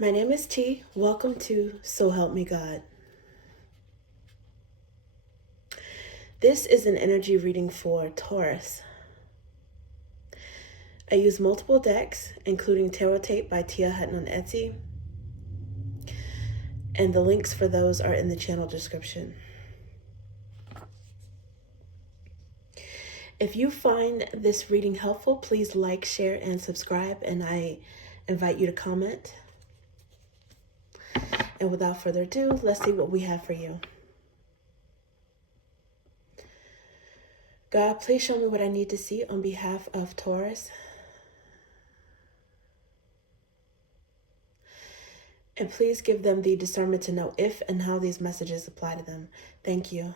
My name is T. Welcome to So Help Me God. This is an energy reading for Taurus. I use multiple decks, including Tarot Tape by Tia Hutton on Etsy, and the links for those are in the channel description. If you find this reading helpful, please like, share, and subscribe, and I invite you to comment. And without further ado, let's see what we have for you. God, please show me what I need to see on behalf of Taurus. And please give them the discernment to know if and how these messages apply to them. Thank you.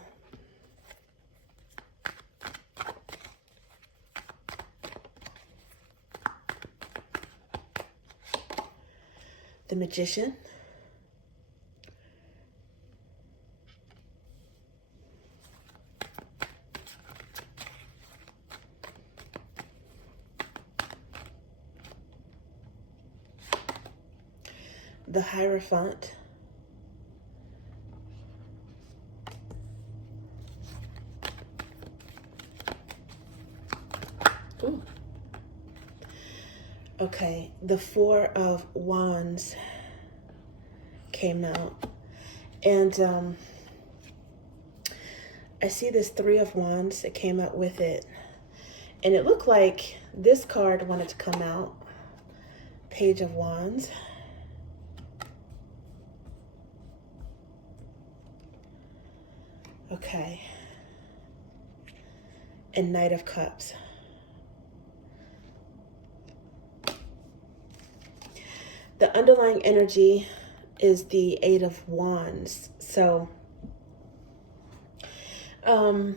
The Magician. The Hierophant. Ooh. Okay, the Four of Wands came out. And I see this Three of Wands that came out with it. And it looked like this card wanted to come out. Page of Wands. Okay. And Knight of Cups. The underlying energy is the Eight of Wands. So, it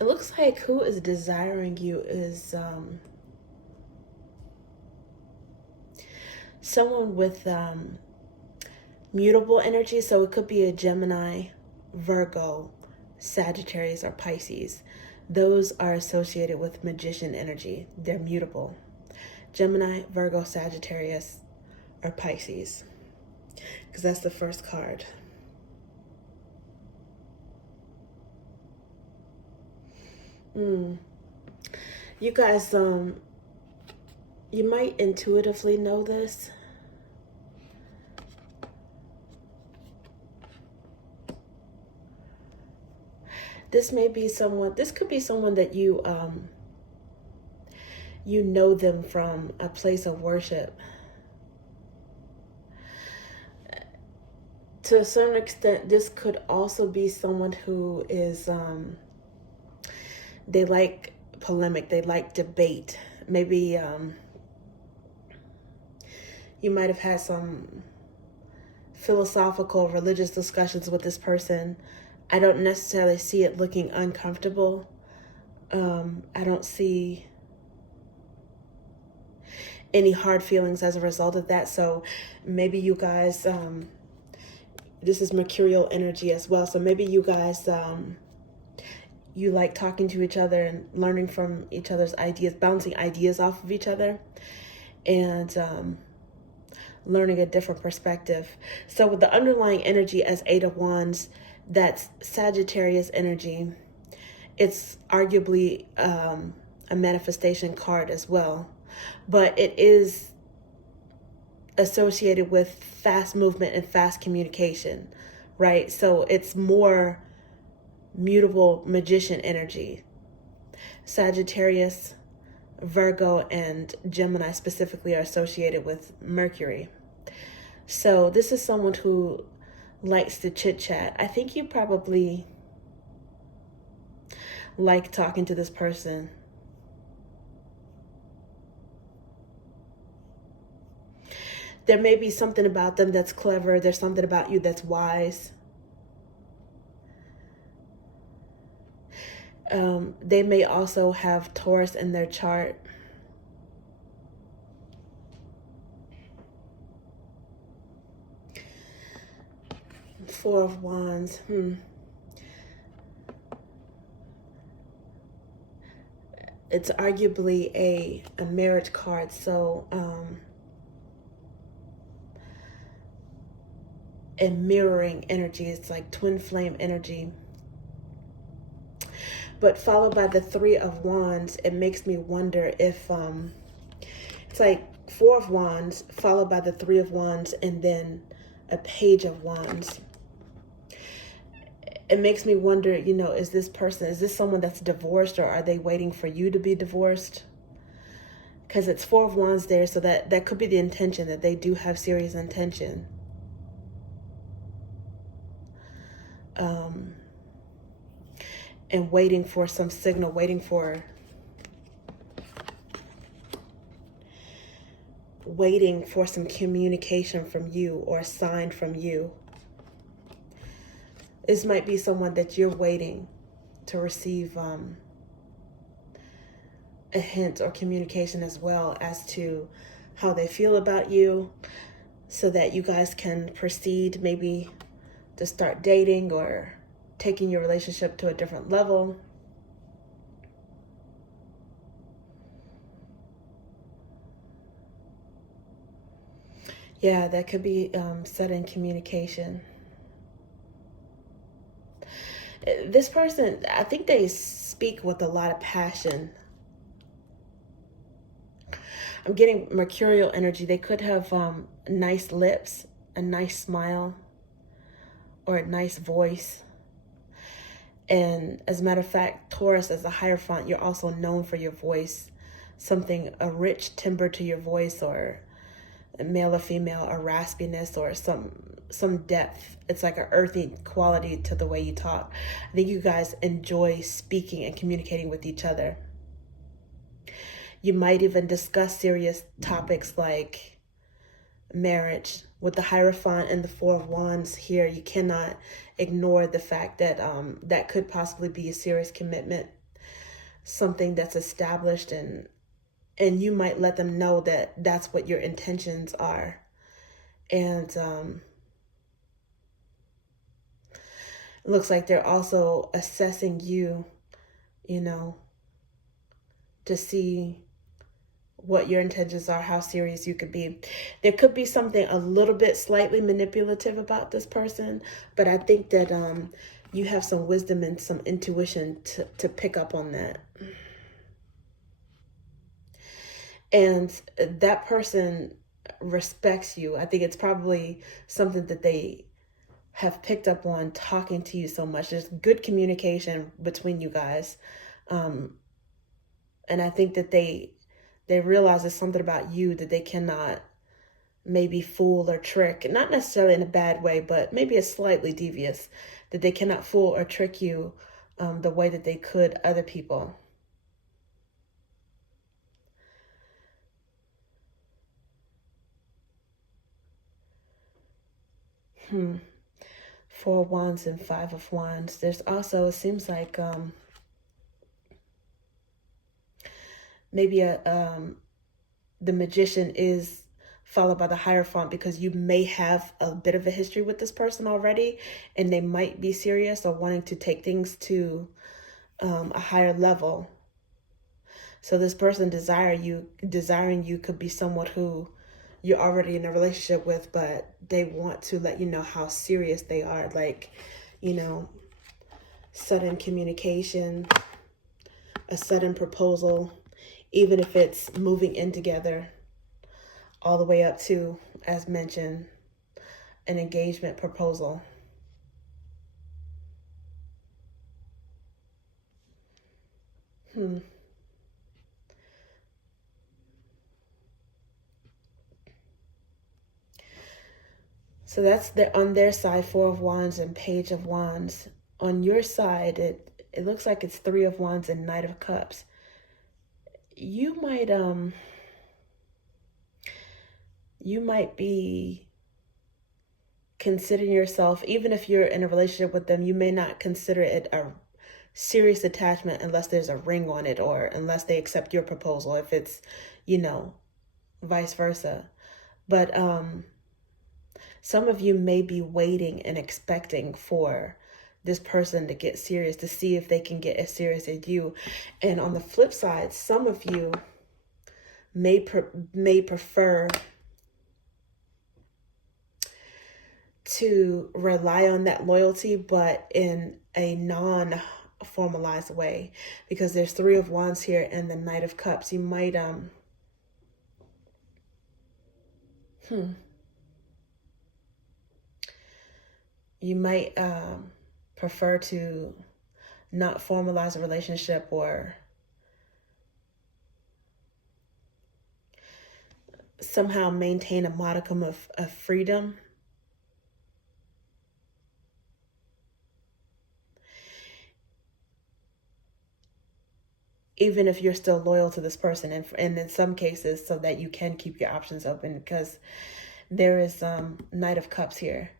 looks like who is desiring you is someone with mutable energy. So it could be a Gemini, Virgo, Sagittarius, or Pisces. Those are associated with magician energy. They're mutable. Gemini, Virgo, Sagittarius, or Pisces. Because that's the first card. You guys, you might intuitively know this. This may be someone, this could be someone that you know them from a place of worship. To a certain extent, this could also be someone who is, they like polemic, they like debate. Maybe you might have had some philosophical, religious discussions with this person. I don't necessarily see it looking uncomfortable. I don't see any hard feelings as a result of that. So maybe you guys, this is mercurial energy as well. So maybe you guys, you like talking to each other and learning from each other's ideas, bouncing ideas off of each other, and learning a different perspective. So with the underlying energy as Eight of Wands, that's Sagittarius energy. It's arguably a manifestation card as well, but it is associated with fast movement and fast communication, right? So it's more mutable magician energy. Sagittarius, Virgo, and Gemini specifically are associated with Mercury. So this is someone who likes to chit chat. I think you probably like talking to this person. There may be something about them that's clever. There's something about you that's wise. They may also have Taurus in their chart. Four of Wands. It's arguably a marriage card. So and mirroring energy. It's like twin flame energy. But followed by the Three of Wands, it makes me wonder if it's like Four of Wands followed by the Three of Wands and then a Page of Wands. It makes me wonder, you know, is this someone that's divorced, or are they waiting for you to be divorced? Because it's Four of Wands there, so that could be the intention, that they do have serious intention. And waiting for some signal, waiting for some communication from you or a sign from you. This might be someone that you're waiting to receive a hint or communication as well as to how they feel about you, so that you guys can proceed maybe to start dating or taking your relationship to a different level. Yeah, that could be sudden communication. This person, I think they speak with a lot of passion. I'm getting mercurial energy. They could have nice lips, a nice smile, or a nice voice. And as a matter of fact, Taurus, as a Hierophant, you're also known for your voice. A rich timbre to your voice, or male or female, a raspiness, or some depth. It's like an earthy quality to the way you talk. I think you guys enjoy speaking and communicating with each other. You might even discuss serious topics like marriage. With the Hierophant and the Four of Wands here, you cannot ignore the fact that that could possibly be a serious commitment, something that's established, and you might let them know that that's what your intentions are. And it looks like they're also assessing you, you know, to see what your intentions are, how serious you could be. There could be something a little bit slightly manipulative about this person, but I think that you have some wisdom and some intuition to pick up on that. And that person respects you. I think it's probably something that they have picked up on talking to you so much. There's good communication between you guys. And I think that they realize there's something about you that they cannot maybe fool or trick, not necessarily in a bad way, but maybe a slightly devious, that they cannot fool or trick you the way that they could other people. Four of Wands and Five of Wands. There's also, it seems like maybe the Magician is followed by the Hierophant, because you may have a bit of a history with this person already, and they might be serious or wanting to take things to a higher level. So this person desiring you could be someone who you're already in a relationship with, but they want to let you know how serious they are. Like, you know, sudden communication, a sudden proposal, even if it's moving in together, all the way up to, as mentioned, an engagement proposal. So that's on their side, Four of Wands and Page of Wands. On your side, it looks like it's Three of Wands and Knight of Cups. You might be considering yourself, even if you're in a relationship with them, you may not consider it a serious attachment unless there's a ring on it, or unless they accept your proposal, if it's, you know, vice versa. But some of you may be waiting and expecting for this person to get serious, to see if they can get as serious as you. And on the flip side, some of you may prefer to rely on that loyalty, but in a non-formalized way, because there's Three of Wands here and the Knight of Cups. You might you might prefer to not formalize a relationship, or somehow maintain a modicum of freedom. Even if you're still loyal to this person, and in some cases, so that you can keep your options open, because there is Knight of Cups here.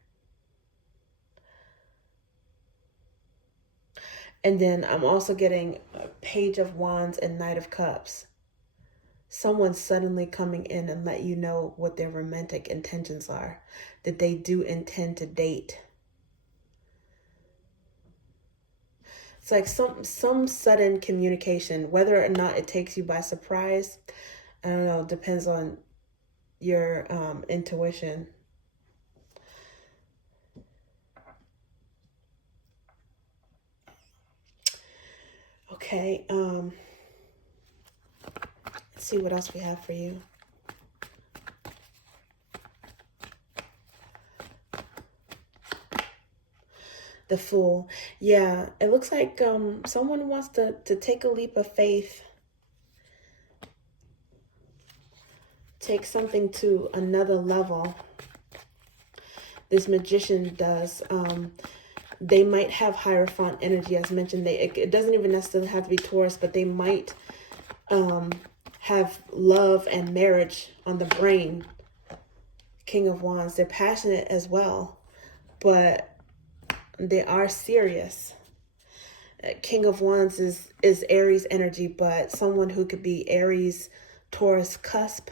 And then I'm also getting a Page of Wands and Knight of Cups. Someone suddenly coming in and let you know what their romantic intentions are, that they do intend to date. It's like some sudden communication, whether or not it takes you by surprise. I don't know, depends on your intuition. Okay, let's see what else we have for you. The Fool. Yeah, it looks like someone wants to take a leap of faith. Take something to another level. This Magician does. They might have Hierophant energy, as mentioned. It doesn't even necessarily have to be Taurus, but they might have love and marriage on the brain. King of Wands. They're passionate as well, but they are serious. King of Wands is Aries energy, but someone who could be Aries, Taurus cusp,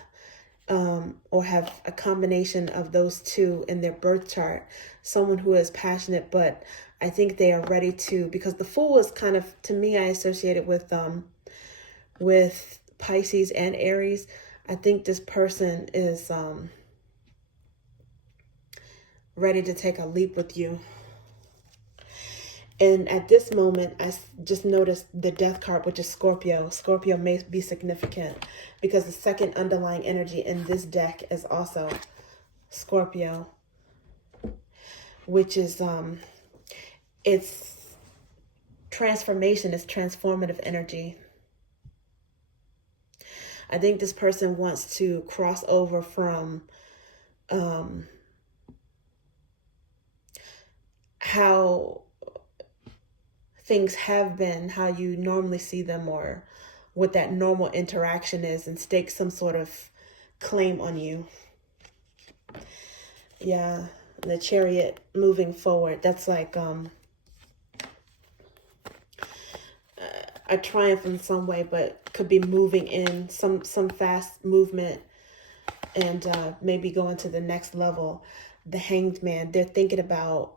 or have a combination of those two in their birth chart. Someone who is passionate, but I think they are ready to, because the Fool is kind of, to me, I associate it with Pisces and Aries. I think this person is ready to take a leap with you. And at this moment, I just noticed the Death card, which is Scorpio. Scorpio may be significant because the second underlying energy in this deck is also Scorpio, which is, it's transformation, it's transformative energy. I think this person wants to cross over from how things have been, how you normally see them, or what that normal interaction is, and stake some sort of claim on you. Yeah, the Chariot moving forward. That's like a triumph in some way, but could be moving in some fast movement, and maybe going to the next level. The Hanged Man, they're thinking about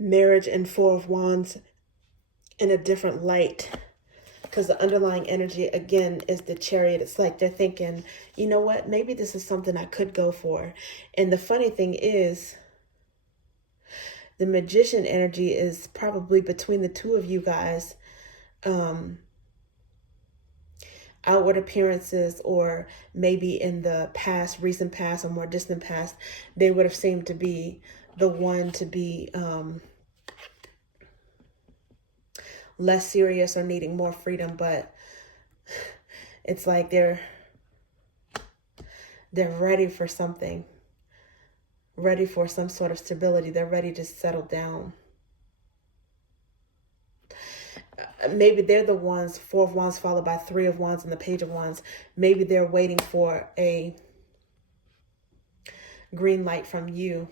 marriage and Four of Wands in a different light, because the underlying energy again is the Chariot. It's like they're thinking, you know what, maybe this is something I could go for. And the funny thing is, the Magician energy is probably between the two of you guys. Outward appearances, or maybe in the past, recent past, or more distant past, they would have seemed to be the one to be less serious or needing more freedom. But it's like they're ready for something, ready for some sort of stability. They're ready to settle down. Maybe they're the ones, Four of Wands followed by Three of Wands and the Page of Wands. Maybe they're waiting for a green light from you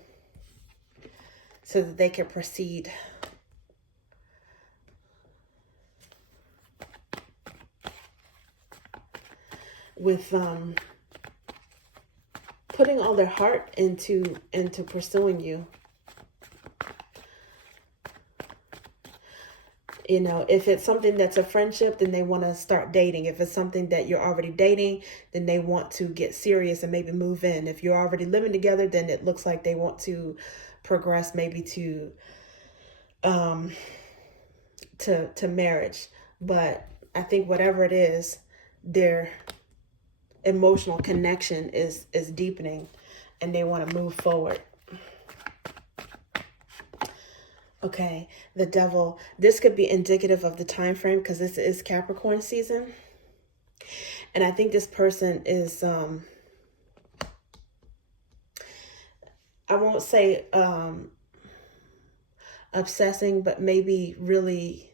so that they can proceed. With putting all their heart into pursuing you. You know, if it's something that's a friendship, then they want to start dating. If it's something that you're already dating, then they want to get serious and maybe move in. If you're already living together, then it looks like they want to progress maybe to marriage. But I think whatever it is, their emotional connection is deepening and they want to move forward. Okay, the Devil. This could be indicative of the time frame because this is Capricorn season. And I think this person is, I won't say obsessing, but maybe really,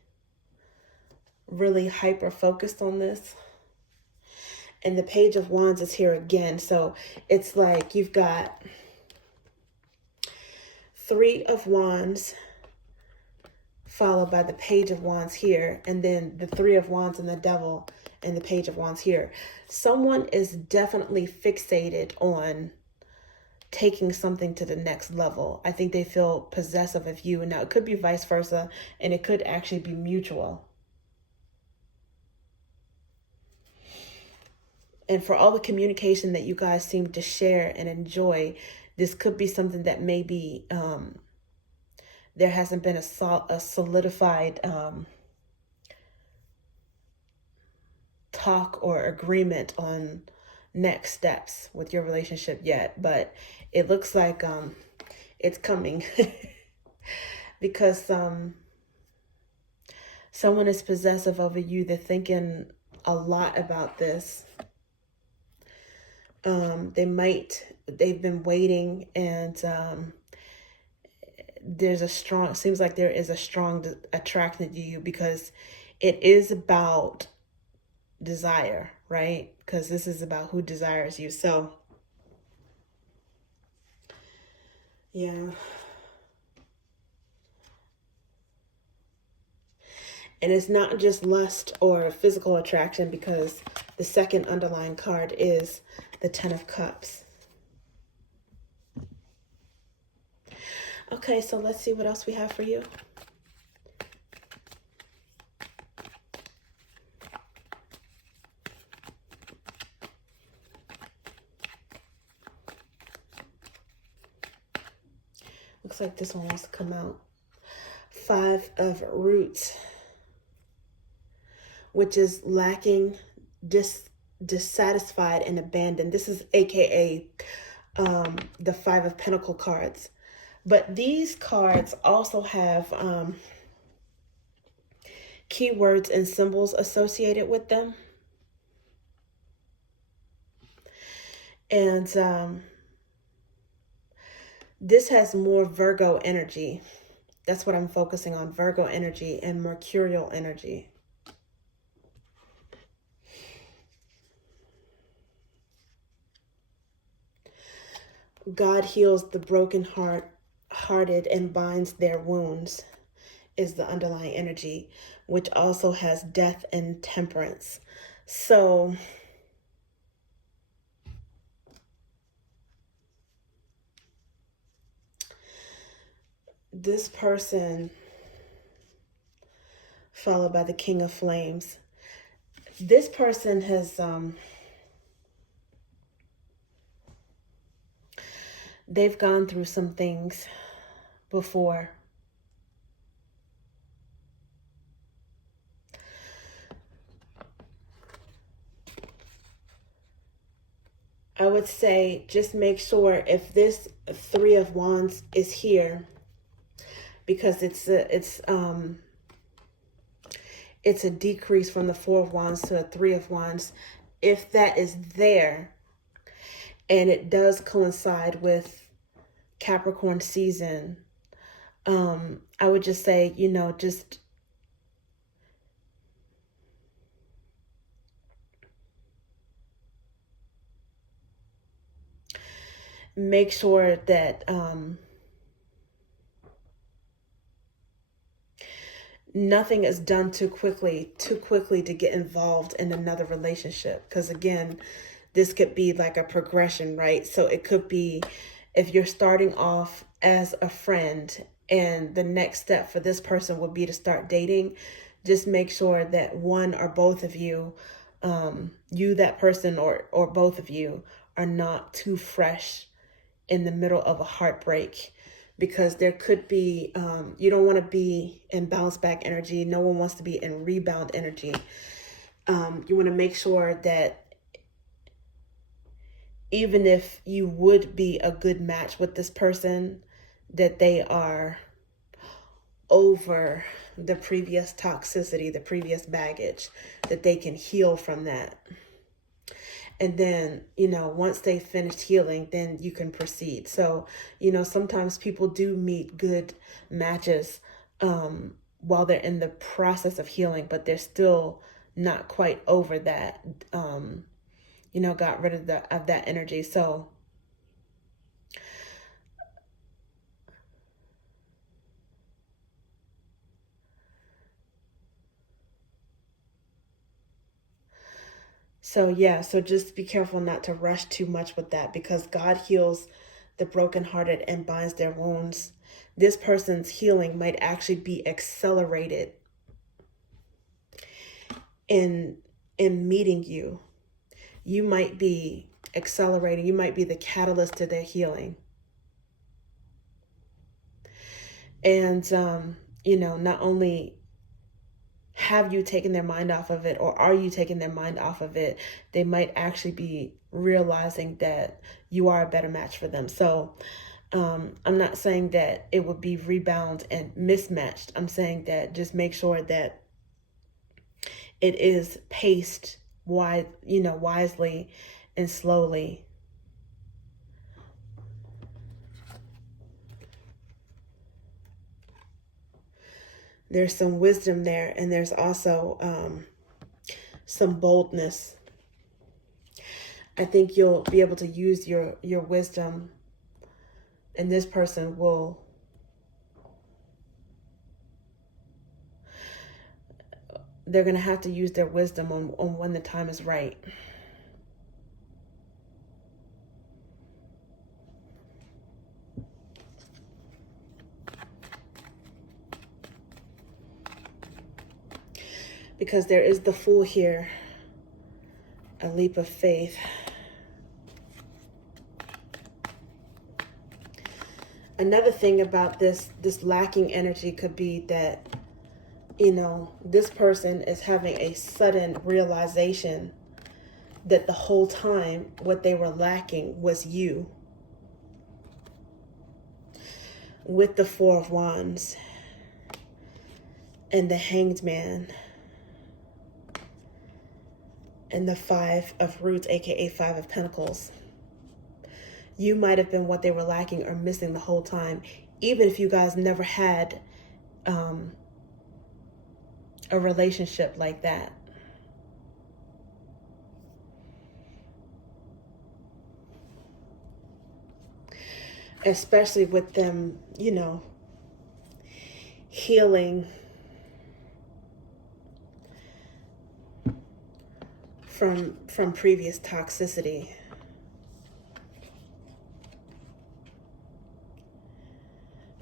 really hyper focused on this. And the Page of Wands is here again. So it's like you've got Three of Wands, followed by the Page of Wands here, and then the Three of Wands and the Devil and the Page of Wands here. Someone is definitely fixated on taking something to the next level. I think they feel possessive of you. Now, it could be vice versa, and it could actually be mutual. And for all the communication that you guys seem to share and enjoy, this could be something that maybe there hasn't been a solidified talk or agreement on next steps with your relationship yet. But it looks like it's coming because someone is possessive over you. They're thinking a lot about this. They've been waiting, and seems like there is a strong attraction to you because it is about desire, right? Because this is about who desires you. So, yeah. And it's not just lust or physical attraction, because the second underlying card is the Ten of Cups. Okay, so let's see what else we have for you. Looks like this one wants to come out. Five of Roots, which is lacking, dissatisfied, and abandoned. This is AKA the Five of Pentacle cards. But these cards also have keywords and symbols associated with them. And this has more Virgo energy. That's what I'm focusing on, Virgo energy and Mercurial energy. God heals the broken-hearted and binds their wounds is the underlying energy, which also has Death and Temperance. So this person, followed by the King of Flames, this person has they've gone through some things before. I would say just make sure if this Three of Wands is here, because it's a decrease from the Four of Wands to a Three of Wands. If that is there, and it does coincide with Capricorn season, I would just say, you know, just make sure that nothing is done too quickly to get involved in another relationship. Because again, this could be like a progression, right? So it could be if you're starting off as a friend and the next step for this person would be to start dating, just make sure that one or both of you, that person or both of you, are not too fresh in the middle of a heartbreak, because there could be, you don't want to be in bounce back energy. No one wants to be in rebound energy. You want to make sure that even if you would be a good match with this person, that they are over the previous toxicity, the previous baggage, that they can heal from that. And then, once they finished healing, then you can proceed. So, sometimes people do meet good matches while they're in the process of healing, but they're still not quite over that, got rid of that energy. So just be careful not to rush too much with that, because God heals the brokenhearted and binds their wounds. This person's healing might actually be accelerated in meeting you. You might be accelerating. You might be the catalyst to their healing. And, not only have you taken their mind off of it, or are you taking their mind off of it, they might actually be realizing that you are a better match for them. So I'm not saying that it would be rebound and mismatched. I'm saying that just make sure that it is paced wisely and slowly. There's some wisdom there, and there's also some boldness. I think you'll be able to use your wisdom, and this person they're going to have to use their wisdom on when the time is right. Because there is the Fool here, a leap of faith. Another thing about this lacking energy could be that, this person is having a sudden realization that the whole time what they were lacking was you. With the Four of Wands and the Hanged Man and the Five of Roots, aka Five of Pentacles. You might have been what they were lacking or missing the whole time, even if you guys never had a relationship like that. Especially with them, healing from previous toxicity.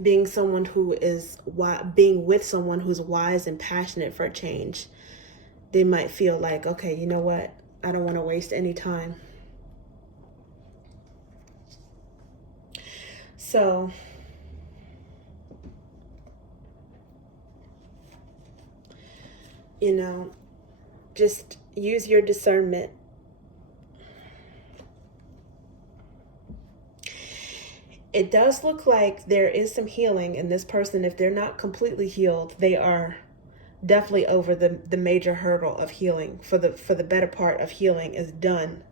Being with someone who's wise and passionate for change. They might feel like, okay, you know what? I don't want to waste any time. So, just use your discernment. It does look like there is some healing in this person. If they're not completely healed, they are definitely over the major hurdle of healing. For the better part of healing is done.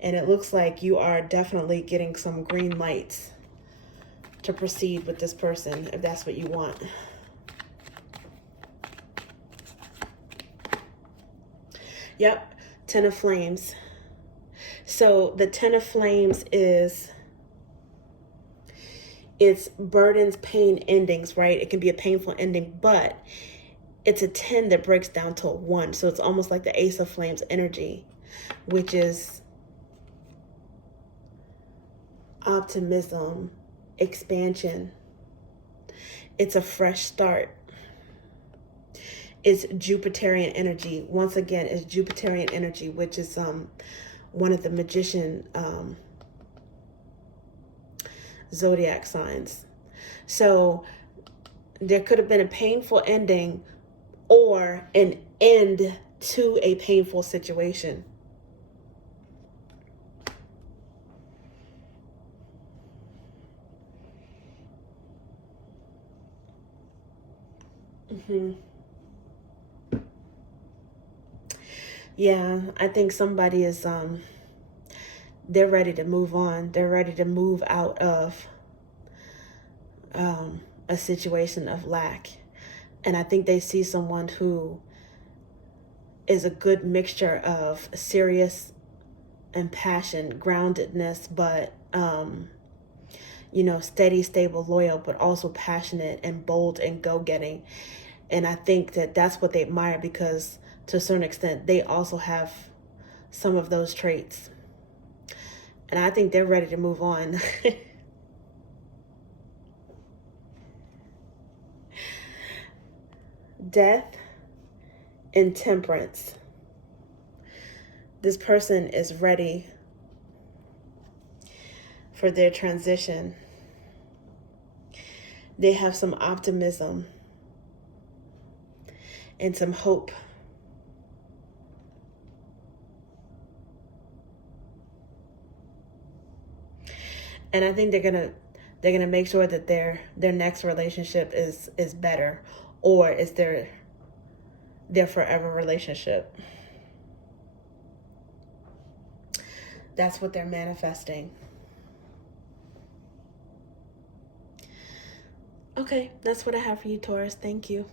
And it looks like you are definitely getting some green lights to proceed with this person, if that's what you want. Yep, Ten of Flames. So the Ten of Flames it's burdens, pain, endings, right? It can be a painful ending, but it's a 10 that breaks down to a 1. So it's almost like the Ace of Flames energy, which is optimism, expansion, It's a fresh start. It's Jupiterian energy. Once again, it's Jupiterian energy, which is one of the magician zodiac signs. So there could have been a painful ending or an end to a painful situation. Yeah, I think somebody is they're ready to move on. They're ready to move out of a situation of lack. And I think they see someone who is a good mixture of serious and passion, groundedness, but you know, steady, stable, loyal, but also passionate and bold and go-getting. And I think that that's what they admire, because to a certain extent, they also have some of those traits. And I think they're ready to move on. Death and temperance. This person is ready for their transition. They have some optimism and some hope. And I think they're gonna make sure that their next relationship is better, or is their forever relationship. That's what they're manifesting. Okay, that's what I have for you, Taurus. Thank you.